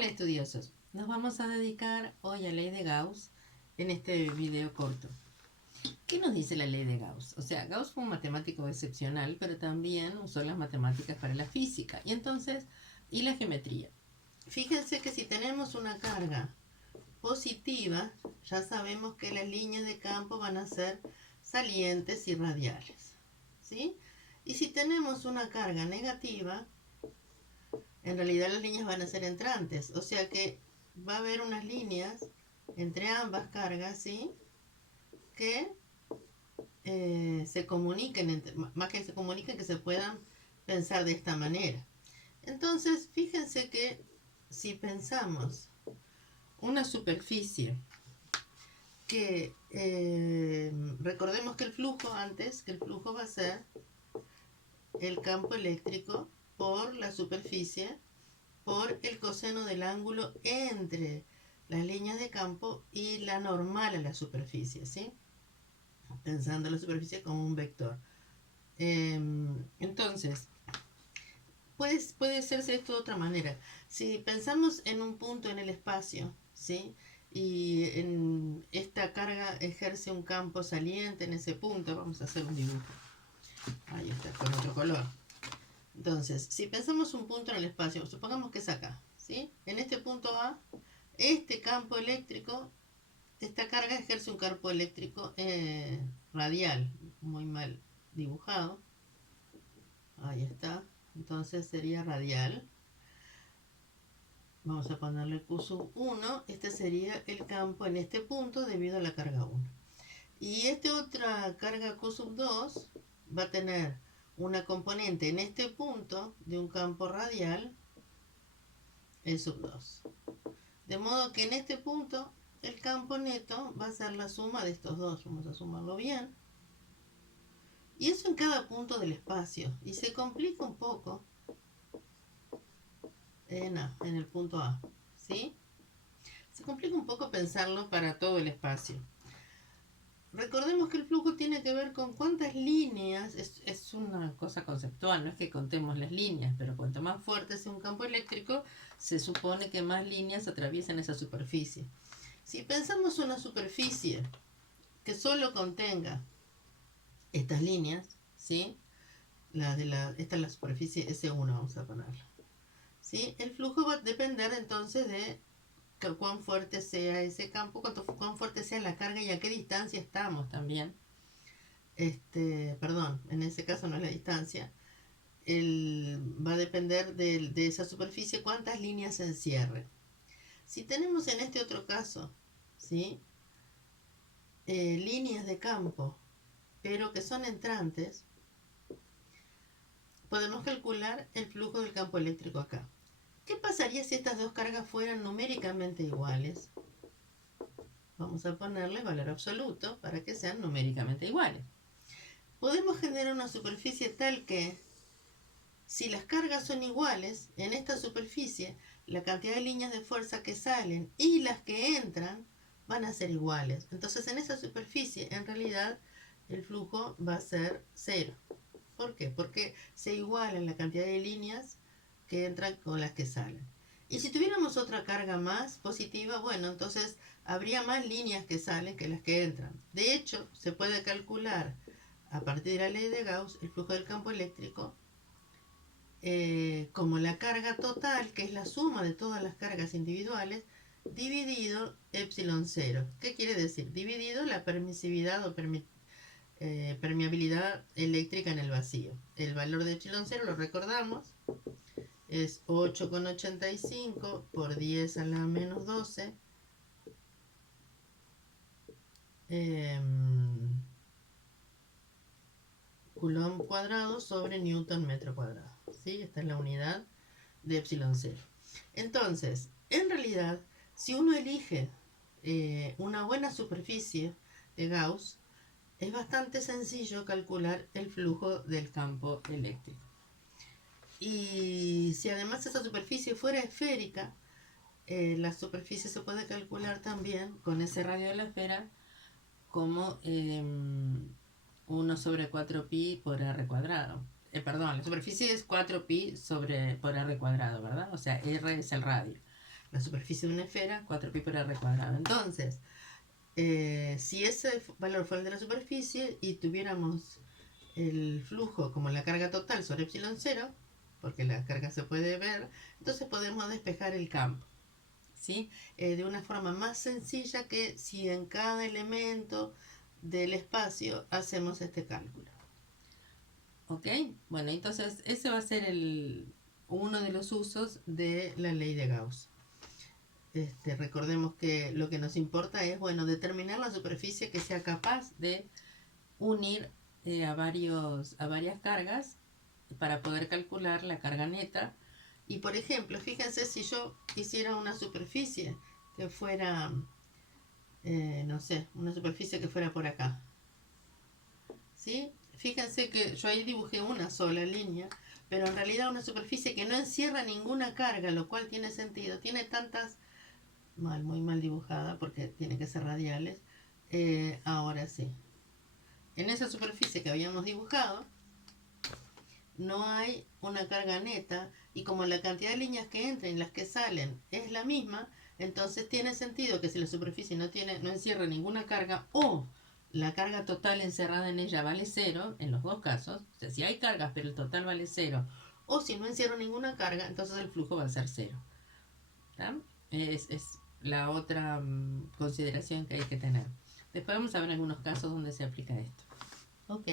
Hola estudiosos, nos vamos a dedicar hoy a ley de Gauss en este video corto. ¿Qué nos dice la ley de Gauss? O sea, Gauss fue un matemático excepcional, pero también usó las matemáticas para la física y la geometría. Fíjense que si tenemos una carga positiva, ya sabemos que las líneas de campo van a ser salientes y radiales, ¿sí? Y si tenemos una carga negativa, en realidad las líneas van a ser entrantes, o sea que va a haber unas líneas entre ambas cargas, ¿sí? Que se comuniquen, más que se comuniquen, que se puedan pensar de esta manera. Entonces, fíjense que si pensamos una superficie que, recordemos que el flujo va a ser el campo eléctrico por la superficie por el coseno del ángulo entre las líneas de campo y la normal a la superficie, ¿sí? Pensando la superficie como un vector. Entonces, puede hacerse esto de otra manera. Si pensamos en un punto en el espacio, ¿sí? Y en esta carga ejerce un campo saliente en ese punto, vamos a hacer un dibujo. Ahí está, con otro color. Entonces, si pensamos un punto en el espacio, supongamos que es acá, ¿sí? En este punto A, este campo eléctrico, esta carga ejerce un campo eléctrico radial, muy mal dibujado. Ahí está. Entonces sería radial. Vamos a ponerle Q sub 1. Este sería el campo en este punto debido a la carga 1. Y esta otra carga Q sub 2 va a tener una componente en este punto de un campo radial E sub 2. De modo que en este punto el campo neto va a ser la suma de estos dos. Vamos a sumarlo bien. Y eso en cada punto del espacio. Y se complica un poco en el punto A. ¿Sí? Se complica un poco pensarlo para todo el espacio. Recordemos que el flujo tiene que ver con cuántas líneas, es una cosa conceptual, no es que contemos las líneas, pero cuanto más fuerte sea un campo eléctrico, se supone que más líneas atraviesan esa superficie. Si pensamos una superficie que solo contenga estas líneas, ¿sí? Esta es la superficie S1, vamos a ponerla. ¿Sí? El flujo va a depender entonces de cuán fuerte sea ese campo, cuán fuerte sea la carga y a qué distancia estamos también. Perdón, en ese caso no es la distancia. Va a depender de esa superficie cuántas líneas se encierren. Si tenemos en este otro caso, ¿sí? Líneas de campo, pero que son entrantes, podemos calcular el flujo del campo eléctrico acá. ¿Qué pasaría si estas dos cargas fueran numéricamente iguales? Vamos a ponerle valor absoluto para que sean numéricamente iguales. Podemos generar una superficie tal que, si las cargas son iguales, en esta superficie, la cantidad de líneas de fuerza que salen y las que entran van a ser iguales. Entonces, en esa superficie, en realidad, el flujo va a ser cero. ¿Por qué? Porque se igualan la cantidad de líneas que entran con las que salen. Y si tuviéramos otra carga más positiva, bueno, entonces habría más líneas que salen que las que entran. De hecho, se puede calcular a partir de la ley de Gauss el flujo del campo eléctrico como la carga total, que es la suma de todas las cargas individuales, dividido epsilon 0. ¿Qué quiere decir? Dividido la permisividad o permeabilidad eléctrica en el vacío. El valor de epsilon 0, lo recordamos, es 8,85 por 10 a la menos 12 Coulomb cuadrado sobre Newton metro cuadrado. ¿Sí? Esta es la unidad de epsilon 0. Entonces, en realidad, si uno elige una buena superficie de Gauss, es bastante sencillo calcular el flujo del campo eléctrico. Y si además esa superficie fuera esférica, la superficie se puede calcular también con ese radio de la esfera como 1 sobre 4pi por r cuadrado. Perdón, la superficie es 4pi por r cuadrado, ¿verdad? O sea, r es el radio. la superficie de una esfera, 4pi por r cuadrado. Entonces, si ese valor fuera el de la superficie y tuviéramos el flujo como la carga total sobre epsilon 0, porque la carga se puede ver, entonces podemos despejar el campo, ¿sí? De una forma más sencilla que si en cada elemento del espacio hacemos este cálculo. ¿Ok? Bueno, entonces ese va a ser uno de los usos de la ley de Gauss. Recordemos que lo que nos importa es, bueno, determinar la superficie que sea capaz de unir a varias cargas para poder calcular la carga neta. Y por ejemplo, fíjense si yo hiciera una superficie que fuera, no sé, una superficie que fuera por acá, ¿sí? Fíjense que yo ahí dibujé una sola línea, pero en realidad una superficie que no encierra ninguna carga, lo cual tiene sentido. Tiene tantas, muy mal dibujada porque tiene que ser radiales. Ahora sí. En esa superficie que habíamos dibujado, no hay una carga neta y como la cantidad de líneas que entran y las que salen es la misma, entonces tiene sentido que si la superficie no encierra ninguna carga o la carga total encerrada en ella vale 0, en los dos casos, o sea, si hay cargas pero el total vale 0, o si no encierro ninguna carga, entonces el flujo va a ser 0. Es la otra consideración que hay que tener. Después vamos a ver algunos casos donde se aplica esto. Ok.